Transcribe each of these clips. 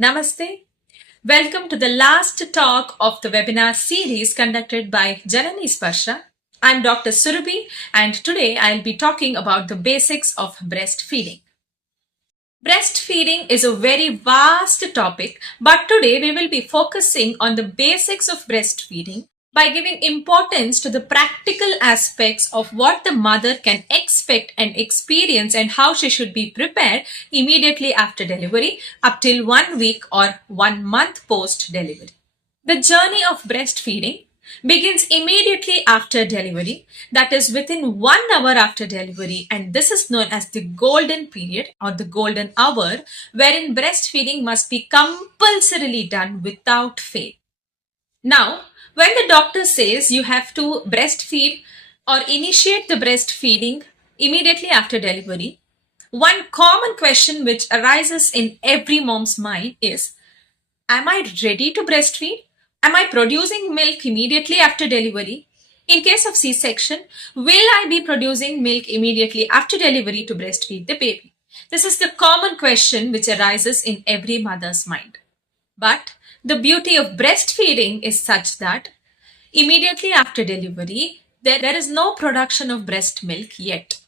Namaste. Welcome to the last talk of the webinar series conducted by Janani Sparsha. I'm Dr. Surabhi and today I'll be talking about the basics of breastfeeding. Breastfeeding is a very vast topic, but today we will be focusing on the basics of breastfeeding by giving importance to the practical aspects of what the mother can expect and experience and how she should be prepared immediately after delivery up till 1 week or 1 month post delivery. The journey of breastfeeding begins immediately after delivery, that is within 1 hour after delivery, and this is known as the golden period or the golden hour, wherein breastfeeding must be compulsorily done without fail. Now, when the doctor says you have to breastfeed or initiate the breastfeeding immediately after delivery, one common question which arises in every mom's mind is, am I ready to breastfeed? Am I producing milk immediately after delivery? In case of C-section, will I be producing milk immediately after delivery to breastfeed the baby? This is the common question which arises in every mother's mind. But the beauty of breastfeeding is such that immediately after delivery, there is no production of breast milk yet.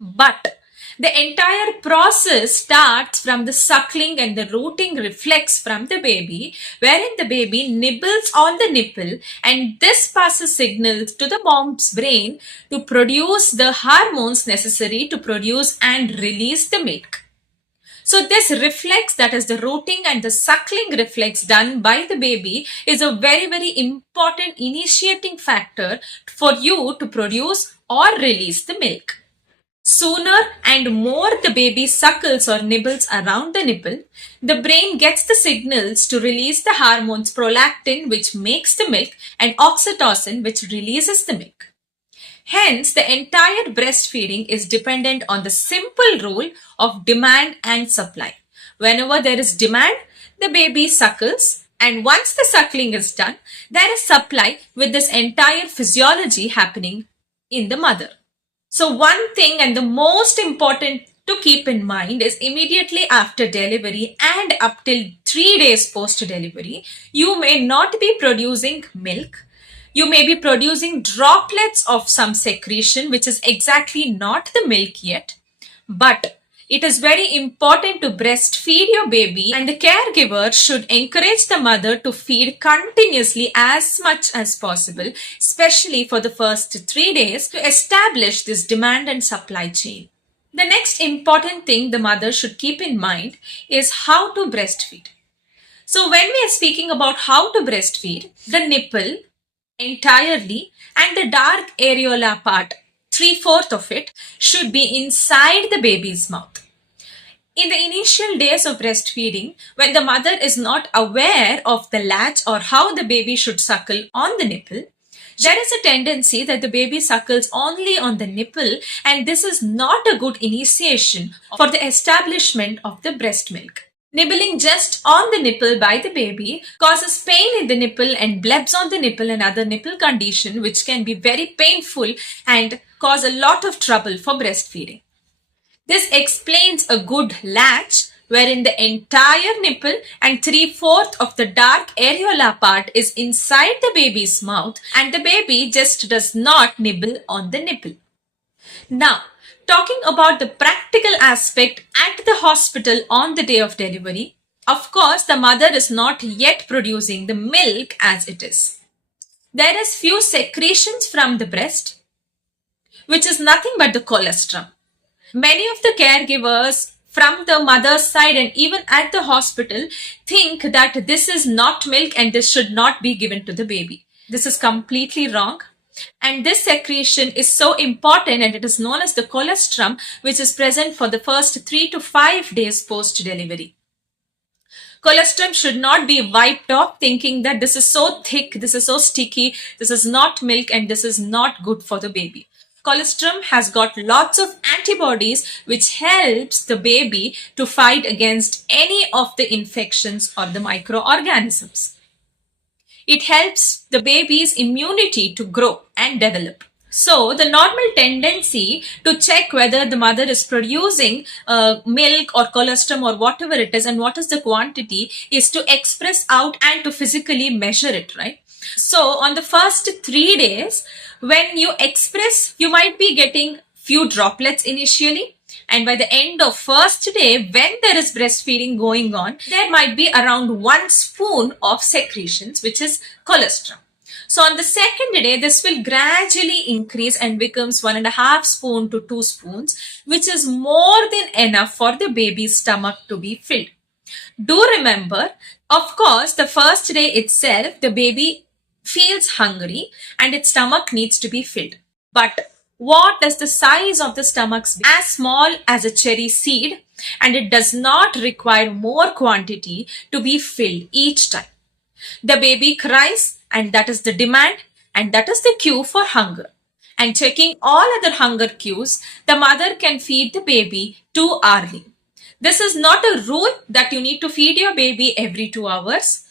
But the entire process starts from the suckling and the rooting reflex from the baby, wherein the baby nibbles on the nipple, and this passes signals to the mom's brain to produce the hormones necessary to produce and release the milk. So this reflex, that is the rooting and the suckling reflex done by the baby, is a very, very important initiating factor for you to produce or release the milk. Sooner and more the baby suckles or nibbles around the nipple, the brain gets the signals to release the hormones prolactin, which makes the milk, and oxytocin, which releases the milk. Hence, the entire breastfeeding is dependent on the simple rule of demand and supply. Whenever there is demand, the baby suckles, and once the suckling is done, there is supply with this entire physiology happening in the mother. So one thing and the most important to keep in mind is immediately after delivery and up till 3 days post delivery, you may not be producing milk. You may be producing droplets of some secretion, which is exactly not the milk yet. But it is very important to breastfeed your baby, and the caregiver should encourage the mother to feed continuously as much as possible, especially for the first 3 days, to establish this demand and supply chain. The next important thing the mother should keep in mind is how to breastfeed. So when we are speaking about how to breastfeed, the nipple entirely and the dark areola part, 3/4 of it, should be inside the baby's mouth. In the initial days of breastfeeding, when the mother is not aware of the latch or how the baby should suckle on the nipple, there is a tendency that the baby suckles only on the nipple, and this is not a good initiation for the establishment of the breast milk. Nibbling just on the nipple by the baby causes pain in the nipple and blebs on the nipple and other nipple condition, which can be very painful and cause a lot of trouble for breastfeeding. This explains a good latch wherein the entire nipple and 3/4 of the dark areola part is inside the baby's mouth, and the baby just does not nibble on the nipple. Now, talking about the practical aspect at the hospital on the day of delivery, of course, the mother is not yet producing the milk as it is. There is few secretions from the breast, which is nothing but the colostrum. Many of the caregivers from the mother's side and even at the hospital think that this is not milk and this should not be given to the baby. This is completely wrong. And this secretion is so important, and it is known as the colostrum, which is present for the first 3 to 5 days post delivery. Colostrum should not be wiped off thinking that this is so thick, this is so sticky, this is not milk and this is not good for the baby. Colostrum has got lots of antibodies which helps the baby to fight against any of the infections or the microorganisms. It helps the baby's immunity to grow and develop. So, the normal tendency to check whether the mother is producing milk or colostrum or whatever it is and what is the quantity is to express out and to physically measure it, right? So, on the first 3 days, when you express, you might be getting few droplets initially. And by the end of first day, when there is breastfeeding going on, there might be around 1 spoon of secretions, which is colostrum. So on the second day, this will gradually increase and becomes 1.5 spoon to 2 spoons, which is more than enough for the baby's stomach to be filled. Do remember, of course, the first day itself, the baby feels hungry and its stomach needs to be filled. But what does the size of the stomach be? As small as a cherry seed, and it does not require more quantity to be filled each time. The baby cries, and that is the demand, and that is the cue for hunger. And checking all other hunger cues, the mother can feed the baby too early. This is not a rule that you need to feed your baby every 2 hours,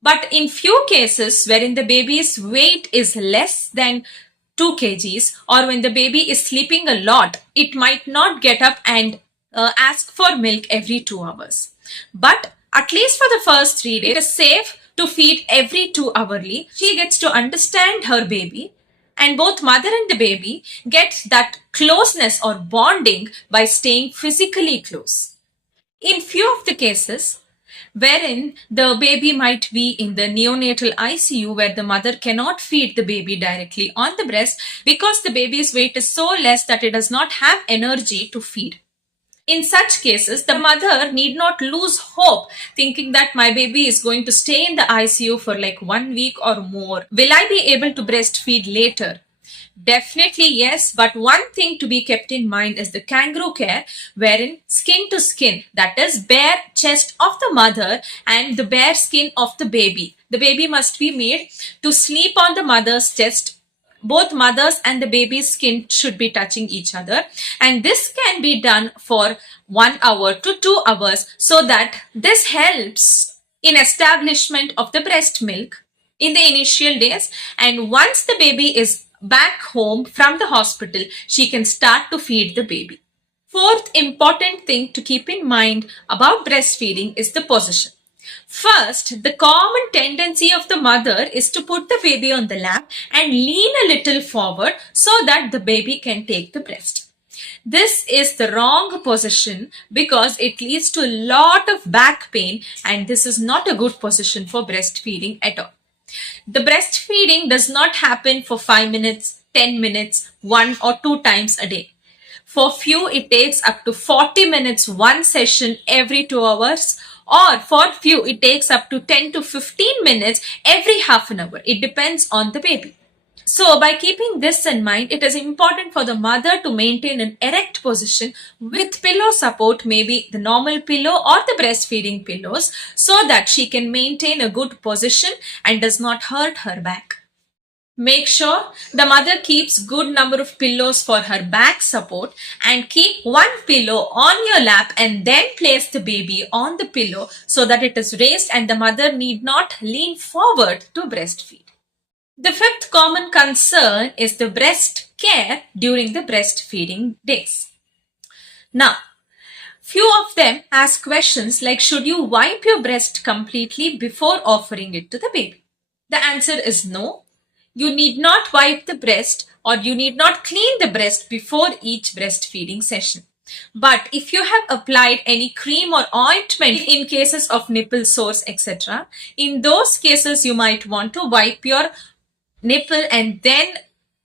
but in few cases wherein the baby's weight is less than 2 kgs or when the baby is sleeping a lot, it might not get up and ask for milk every 2 hours. But at least for the first 3 days, it is safe to feed every 2 hourly. She gets to understand her baby, and both mother and the baby get that closeness or bonding by staying physically close. In few of the cases, wherein the baby might be in the neonatal ICU where the mother cannot feed the baby directly on the breast because the baby's weight is so less that it does not have energy to feed. In such cases, the mother need not lose hope thinking that my baby is going to stay in the ICU for like 1 week or more. Will I be able to breastfeed later? Definitely yes, but one thing to be kept in mind is the kangaroo care, wherein skin to skin, that is bare chest of the mother and the bare skin of the baby. The baby must be made to sleep on the mother's chest. Both mother's and the baby's skin should be touching each other, and this can be done for 1 hour to 2 hours so that this helps in establishment of the breast milk in the initial days, and once the baby is back home from the hospital, she can start to feed the baby. Fourth important thing to keep in mind about breastfeeding is the position. First, the common tendency of the mother is to put the baby on the lap and lean a little forward so that the baby can take the breast. This is the wrong position because it leads to a lot of back pain, and this is not a good position for breastfeeding at all. The breastfeeding does not happen for 5 minutes, 10 minutes, 1 or 2 times a day. For few, it takes up to 40 minutes one session every 2 hours, or for few, it takes up to 10 to 15 minutes every half an hour. It depends on the baby. So, by keeping this in mind, it is important for the mother to maintain an erect position with pillow support, maybe the normal pillow or the breastfeeding pillows, so that she can maintain a good position and does not hurt her back. Make sure the mother keeps good number of pillows for her back support, and keep one pillow on your lap and then place the baby on the pillow so that it is raised and the mother need not lean forward to breastfeed. The fifth common concern is the breast care during the breastfeeding days. Now, few of them ask questions like, should you wipe your breast completely before offering it to the baby? The answer is no. You need not wipe the breast or you need not clean the breast before each breastfeeding session. But if you have applied any cream or ointment in cases of nipple sores, etc., in those cases you might want to wipe your nipple and then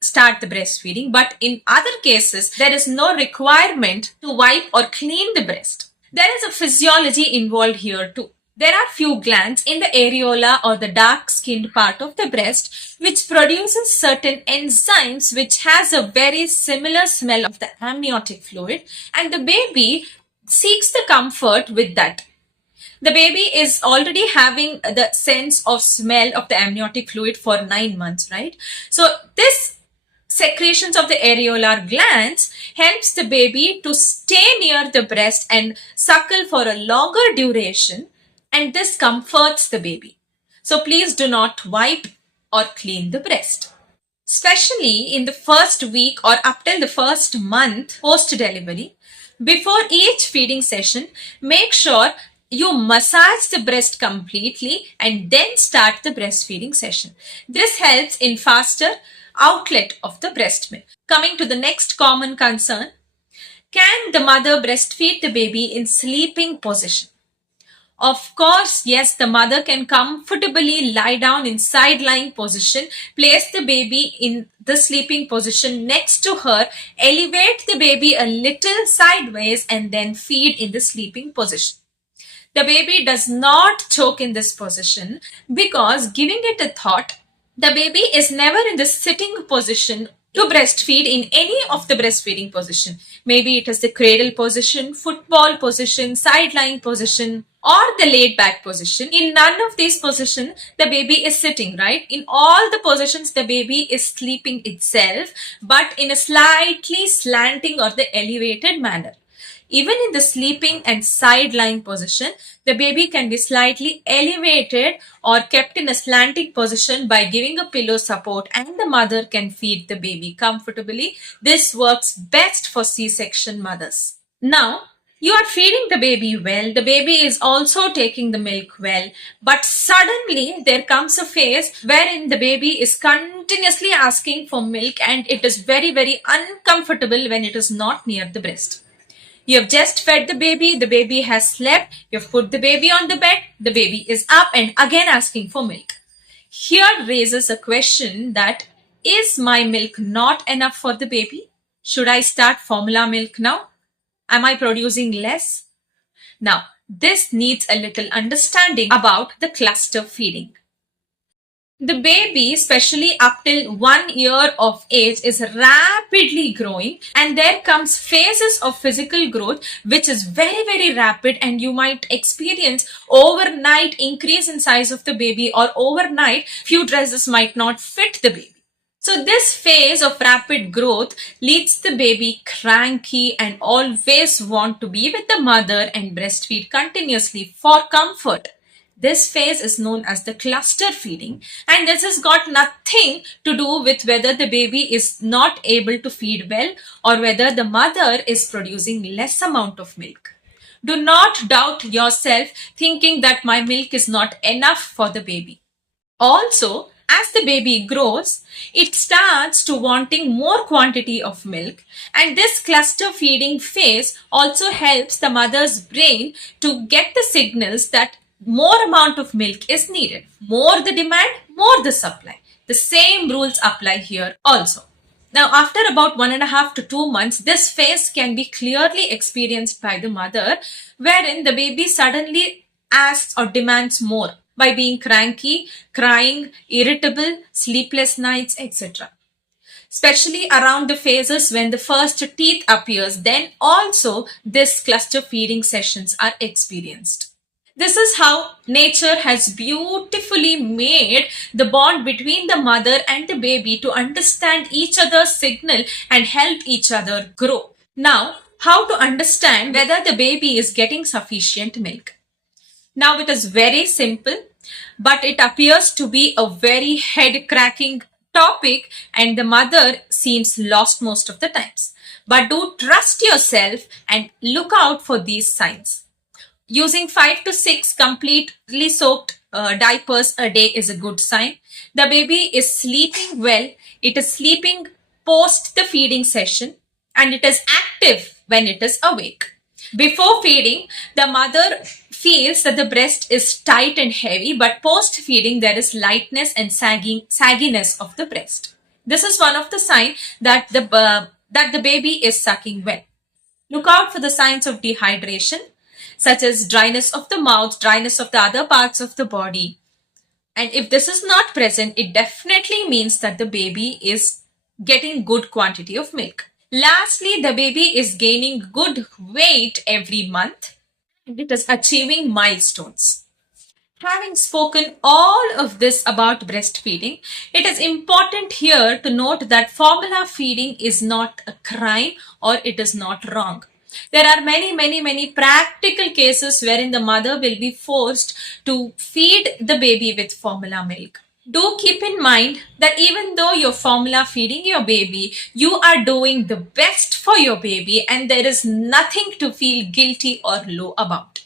start the breastfeeding. But in other cases, there is no requirement to wipe or clean the breast. There is a physiology involved here too. There are few glands in the areola or the dark skinned part of the breast which produces certain enzymes which has a very similar smell of the amniotic fluid, and the baby seeks the comfort with that. The baby is already having the sense of smell of the amniotic fluid for 9 months, right? So this secretions of the areolar glands helps the baby to stay near the breast and suckle for a longer duration, and this comforts the baby. So please do not wipe or clean the breast. especially in the first week or up till the first month post delivery. Before each feeding session, make sure you massage the breast completely and then start the breastfeeding session. This helps in faster outlet of the breast milk. Coming to the next common concern, can the mother breastfeed the baby in sleeping position? Of course, yes, the mother can comfortably lie down in side lying position, place the baby in the sleeping position next to her, elevate the baby a little sideways, and then feed in the sleeping position. The baby does not choke in this position because, giving it a thought, the baby is never in the sitting position to breastfeed in any of the breastfeeding position. Maybe it is the cradle position, football position, side lying position, or the laid back position. In none of these positions, the baby is sitting, right? In all the positions, the baby is sleeping itself, but in a slightly slanting or the elevated manner. Even in the sleeping and side lying position, the baby can be slightly elevated or kept in a slanting position by giving a pillow support, and the mother can feed the baby comfortably. This works best for C-section mothers. Now, you are feeding the baby well, the baby is also taking the milk well, but suddenly there comes a phase wherein the baby is continuously asking for milk and it is very, very uncomfortable when it is not near the breast. You have just fed the baby has slept, you've put the baby on the bed, the baby is up and again asking for milk. Here raises a question that, is my milk not enough for the baby? Should I start formula milk now? Am I producing less? Now, this needs a little understanding about the cluster feeding. The baby, especially up till 1 year of age, is rapidly growing, and there comes phases of physical growth which is very, very rapid, and you might experience overnight increase in size of the baby, or overnight few dresses might not fit the baby. So this phase of rapid growth leads the baby cranky and always want to be with the mother and breastfeed continuously for comfort. This phase is known as the cluster feeding, and this has got nothing to do with whether the baby is not able to feed well or whether the mother is producing less amount of milk. Do not doubt yourself thinking that my milk is not enough for the baby. Also, as the baby grows, it starts to wanting more quantity of milk, and this cluster feeding phase also helps the mother's brain to get the signals that more amount of milk is needed. More the demand, more the supply. The same rules apply here also. Now, after about 1.5 to 2 months, this phase can be clearly experienced by the mother, wherein the baby suddenly asks or demands more by being cranky, crying, irritable, sleepless nights, etc. Especially around the phases when the first teeth appears, then also this cluster feeding sessions are experienced. This is how nature has beautifully made the bond between the mother and the baby to understand each other's signal and help each other grow. Now, how to understand whether the baby is getting sufficient milk? Now, it is very simple, but it appears to be a very head cracking topic, and the mother seems lost most of the times. But do trust yourself and look out for these signs. Using 5 to 6 completely soaked diapers a day is a good sign. The baby is sleeping well. It is sleeping post the feeding session, and it is active when it is awake. Before feeding, the mother feels that the breast is tight and heavy, but post feeding there is lightness and sagginess of the breast. This is one of the signs that the baby is sucking well. Look out for the signs of dehydration, such as dryness of the mouth, dryness of the other parts of the body. And if this is not present, it definitely means that the baby is getting good quantity of milk. Lastly, the baby is gaining good weight every month and it is achieving milestones. Having spoken all of this about breastfeeding, it is important here to note that formula feeding is not a crime or it is not wrong. There are many practical cases wherein the mother will be forced to feed the baby with formula milk. Do keep in mind that even though you're formula feeding your baby, you are doing the best for your baby and there is nothing to feel guilty or low about.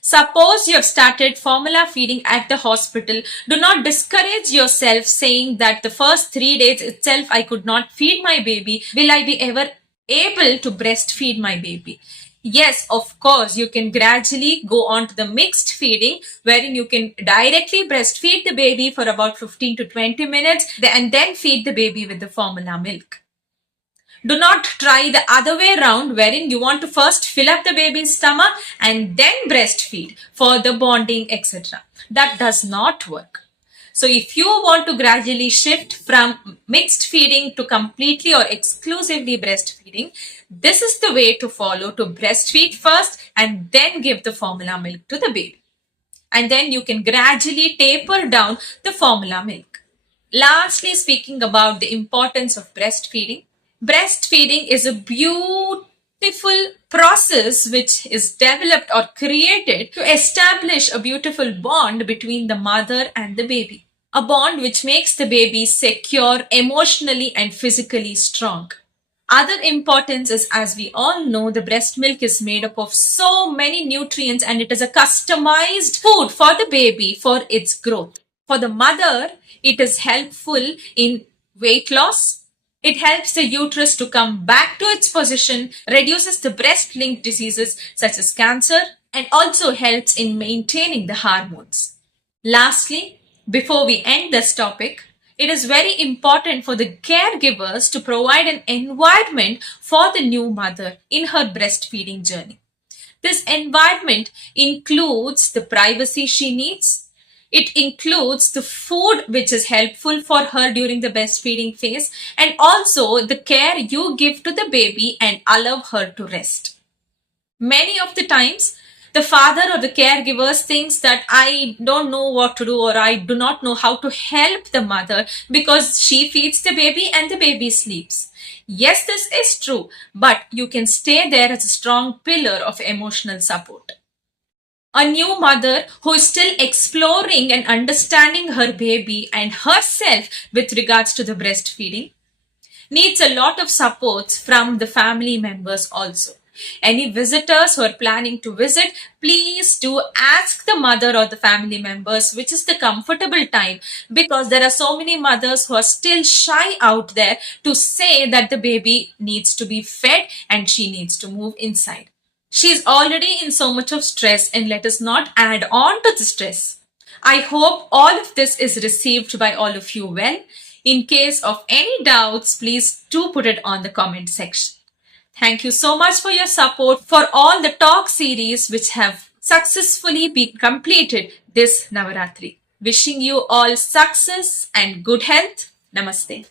Suppose you have started formula feeding at the hospital. Do not discourage yourself saying that the first 3 days itself I could not feed my baby. Will I be ever able to breastfeed my baby? Yes, of course, you can gradually go on to the mixed feeding wherein you can directly breastfeed the baby for about 15 to 20 minutes and then feed the baby with the formula milk. Do not try the other way around wherein you want to first fill up the baby's stomach and then breastfeed for the bonding, etc. That does not work. So if you want to gradually shift from mixed feeding to completely or exclusively breastfeeding, this is the way to follow: to breastfeed first and then give the formula milk to the baby. And then you can gradually taper down the formula milk. Lastly, speaking about the importance of breastfeeding, breastfeeding is a beautiful process which is developed or created to establish a beautiful bond between the mother and the baby. A bond which makes the baby secure, emotionally and physically strong. Other importance is, as we all know, the breast milk is made up of so many nutrients and it is a customized food for the baby for its growth. For the mother, it is helpful in weight loss. It helps the uterus to come back to its position, reduces the breast-linked diseases such as cancer, and also helps in maintaining the hormones. Lastly, before we end this topic, it is very important for the caregivers to provide an environment for the new mother in her breastfeeding journey. This environment includes the privacy she needs. It includes the food which is helpful for her during the breastfeeding phase, and also the care you give to the baby and allow her to rest. Many of the times, the father or the caregivers thinks that I don't know what to do or I do not know how to help the mother because she feeds the baby and the baby sleeps. Yes, this is true, but you can stay there as a strong pillar of emotional support. A new mother who is still exploring and understanding her baby and herself with regards to the breastfeeding needs a lot of support from the family members also. Any visitors who are planning to visit, please do ask the mother or the family members which is the comfortable time, because there are so many mothers who are still shy out there to say that the baby needs to be fed and she needs to move inside. She is already in so much of stress and let us not add on to the stress. I hope all of this is received by all of you well. In case of any doubts, please do put it on the comment section. Thank you so much for your support for all the talk series which have successfully been completed this Navaratri. Wishing you all success and good health. Namaste.